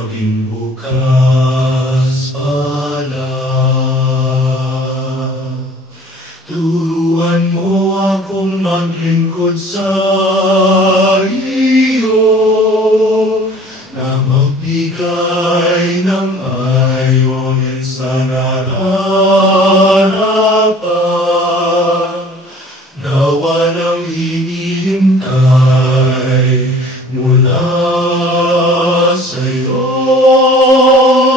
maging bukas pala. Turuan mo akong maglingkod sa iyo, na magbigay ng ayon sa nararapat, na walang hinihintay mula sa'yo,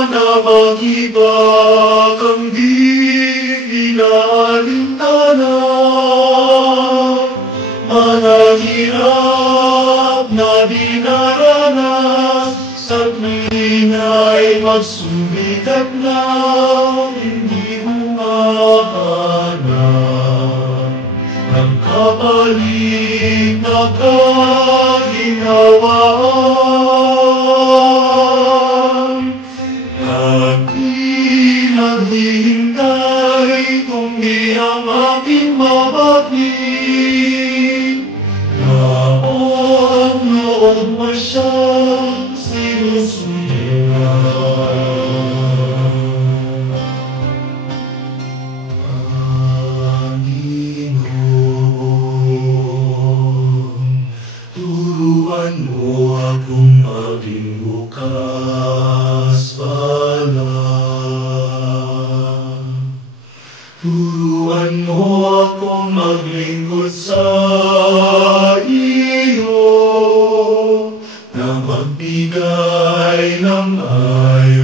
na mag-iba kang di inaalintana, mga hirap na dinaranas, saglit ay magsumikat na hindi mo mahanap, nagkabalik na kaginhawaan, at di naghihintay kung di ang aking mabati, na ang loob mo siyang sinusundan. Panginoon, turuan mo akong maging bukas pala. Turuan mo akong maglingkod sa iyo, na magbigay ng ayon